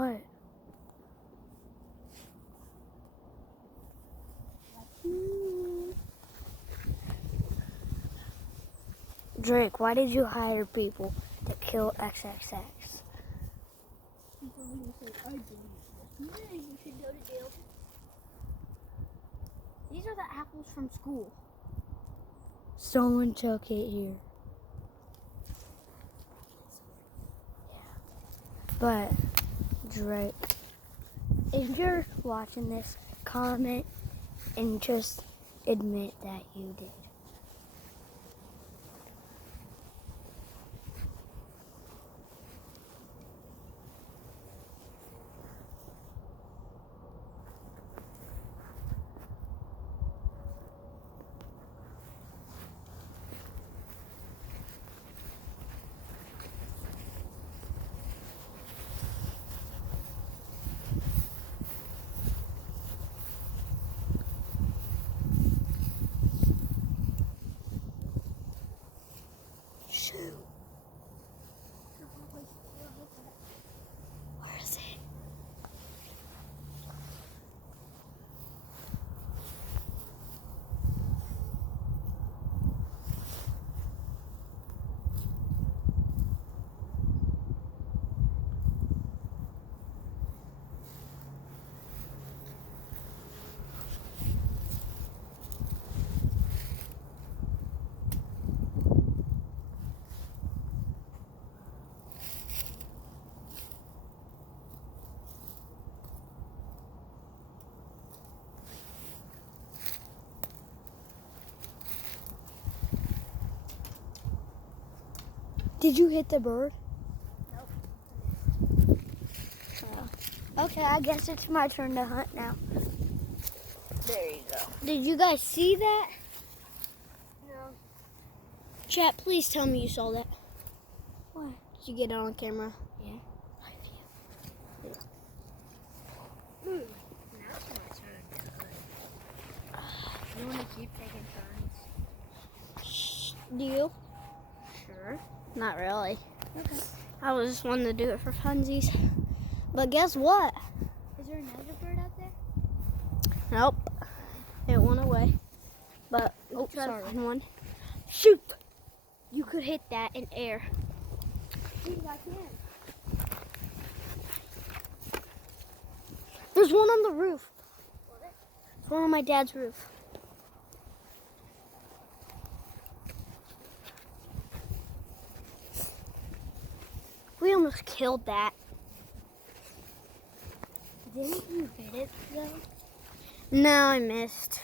What? Drake, why did you hire people to kill XXX? These are the apples from school. Someone took it here. But, Drake, if you're watching this, comment and just admit that you did. Shoot. Where is it? Did you hit the bird? Nope. Okay, I guess it's my turn to hunt now. There you go. Did you guys see that? No. Chat, please tell me you saw that. What? Did you get it on camera? Yeah. Yeah. Now it's my turn to hunt. You want to keep taking turns? Do you? Sure. Not really. Okay. I was just wanting to do it for funsies. But guess what? Is there another bird out there? Nope. It went away. But, oh, Try to sorry. find One. Shoot! You could hit that in air. Please, I can. There's one on the roof. What? It's one on my dad's roof. We almost killed that. Didn't you hit it though? No, I missed.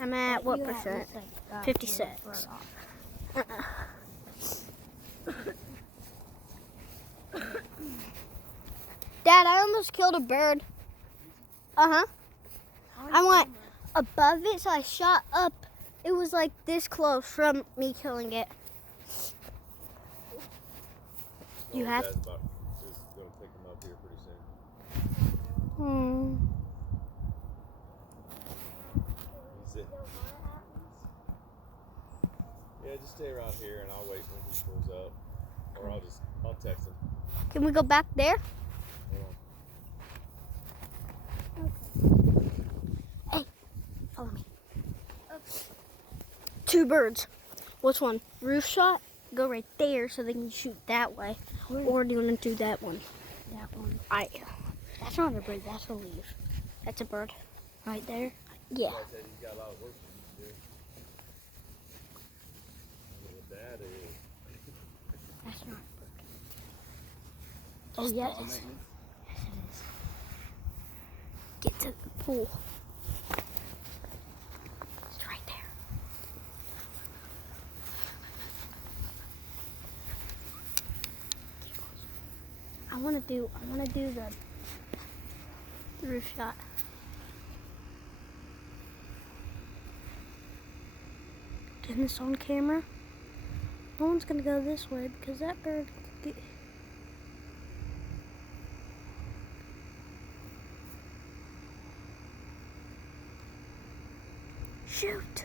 I'm at what You at percent? least, got 56. the bird off. Dad, I almost killed a bird. Uh-huh. I went above it, so I shot up. It was like this close from me killing it. You have. Dad's about just gonna pick him up here pretty soon. He's it. Yeah, just stay around here and I'll wait when he pulls up. Or I'll text him. Can we go back there? Hold on. Follow me. Two birds. Which one? Roof shot? Go right there so they can shoot that way. Or do you want to do that one? That one. That's not a bird, that's a leaf. That's a bird. Right there? Yeah. I said he's got a lot of work for you to do. I don't know what that is. That's not a bird. Oh, yes. Yes, it is. Get to the pool. It's right there. I want to do the roof shot. Getting this on camera. No one's gonna go this way because that bird could get. Shoot!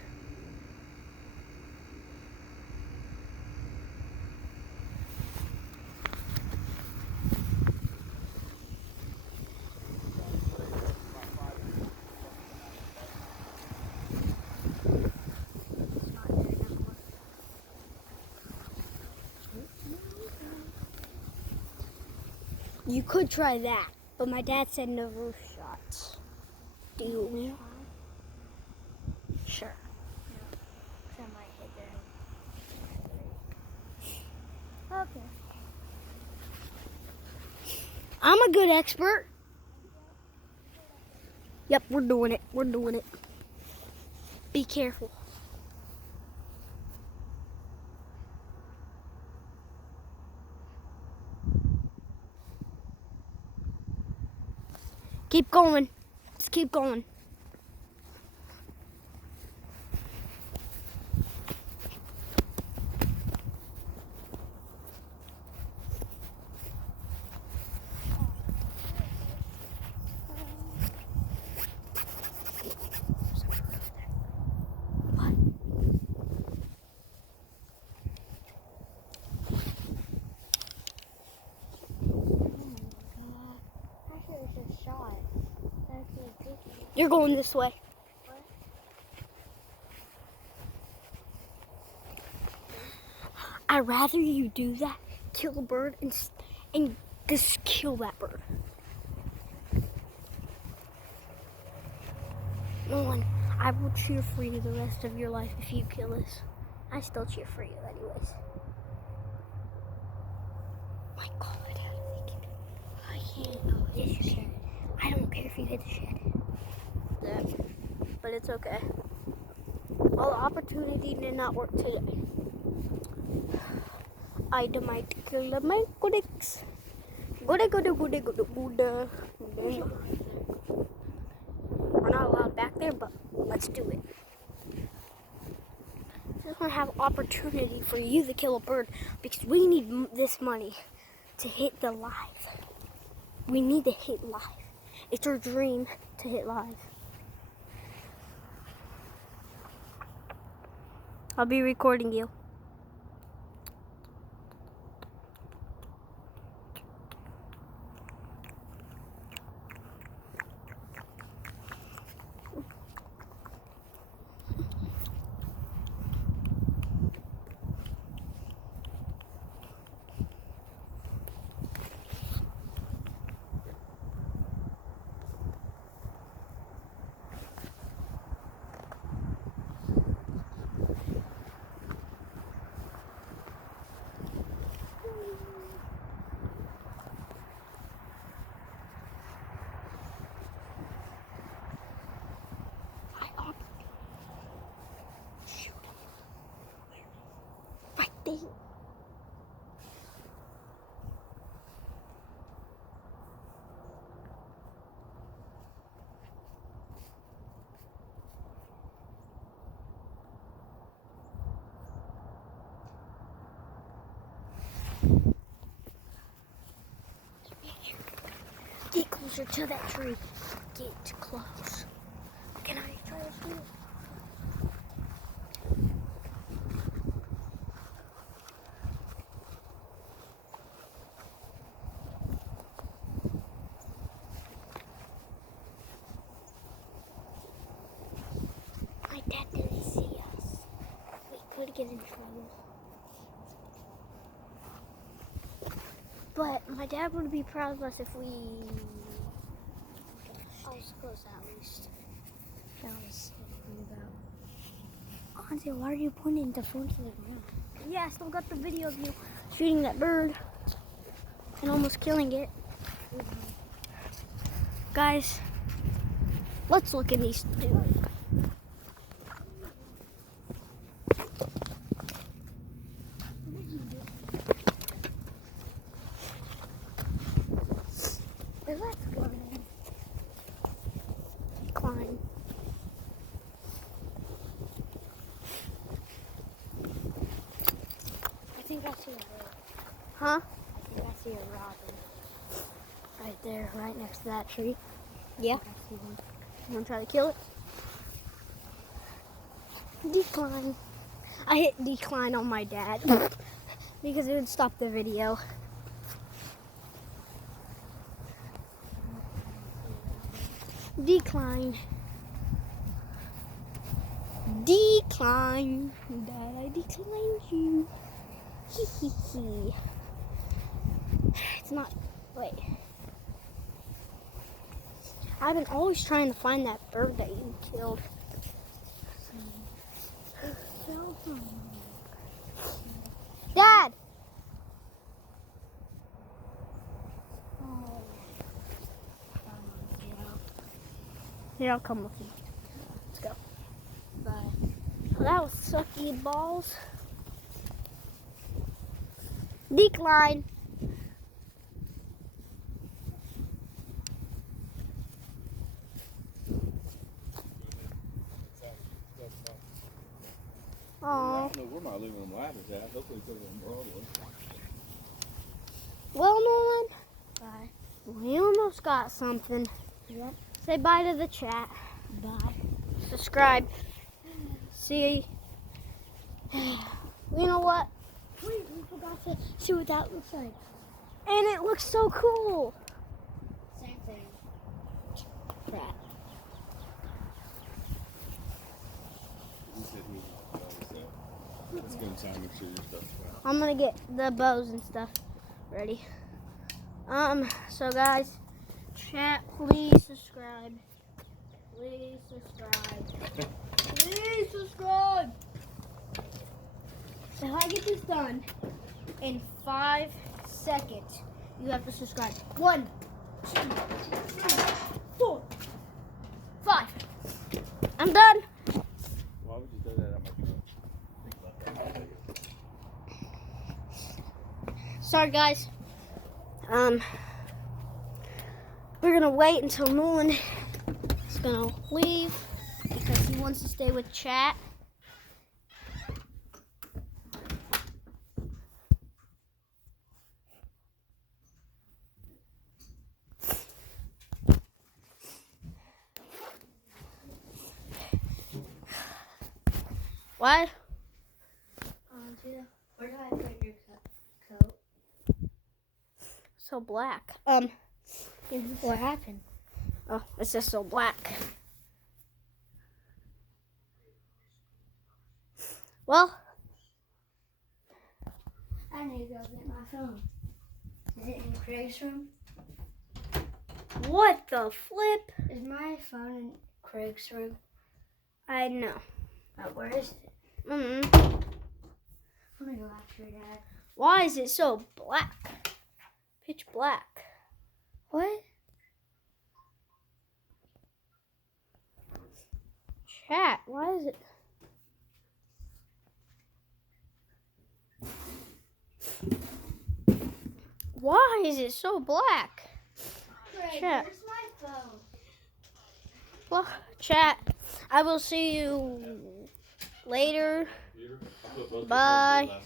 You could try that, but my dad said no roof shots. Do you want? Sure. I might hit there. Okay. I'm a good expert. Yep, we're doing it. We're doing it. Be careful. Keep going. Just keep going. Shot. That's ridiculous. You're going this way. What? I'd rather you do that, kill a bird, and just kill that bird. Nolan, I will cheer for you the rest of your life if you kill this. I still cheer for you anyways. My God, I can't. Oh, yes, you can. I don't care if you hit the shed. But it's okay. Well, the opportunity did not work today. I might kill my goodies. We're not allowed back there, but let's do it. Just want to have opportunity for you to kill a bird because we need this money to hit the live. We need to hit live. It's our dream to hit live. I'll be recording you. Get closer to that tree. Get close. Can I try to shoot it? My dad didn't see us. We could get in trouble. But my dad would be proud of us if we... I was close at least. That was about... Auntie, why are you pointing the phone to the ground? Yeah, I still got the video of you shooting that bird and almost killing it. Guys, let's look in these two. Let's go then. Climb. I think I see a bird. Huh? I think I see a robin. Right there, right next to that tree. Yeah. I see one. You wanna try to kill it? Decline. I hit decline on my dad because it would stop the video. Decline. Decline. Dad, I declined you. Hee hee hee. It's not Wait. I've been always trying to find that bird that you killed. Dad! Here, I'll come with you. Let's go. Bye. Well, that was sucky balls. Decline. I Oh, don't know where my aluminum ladders at. Hopefully put it on Broadway. well, Nolan, Bye. we almost got something. Yep. Say bye to the chat. Bye. Subscribe. See. You know what? Wait, we forgot to see what that looks like. And it looks so cool. Same thing. Crap. He said he was let's go inside and make sure your stuff's fine. I'm gonna get the bows and stuff ready. So guys, chat, please subscribe. Please subscribe. Please subscribe. If I get this done in 5 seconds, you have to subscribe. 1, 2, 3, 4, 5. I'm done. Why would you do that? I'm not gonna Sorry guys. We're gonna wait until Nolan is gonna leave because he wants to stay with chat. What? Gina, where did I put your coat? So black. What happened? Oh, it's just so black. Well, I need to go get my phone. Is it in Craig's room? what the flip? Is my phone in Craig's room? I know. Where is it? Mm. I'm gonna go after your dad. Why is it so black? Pitch black. What? Chat, why is it? Why is it so black? Craig, Chat. where's my phone? Well, chat, I will see you later. I put both Bye. last night.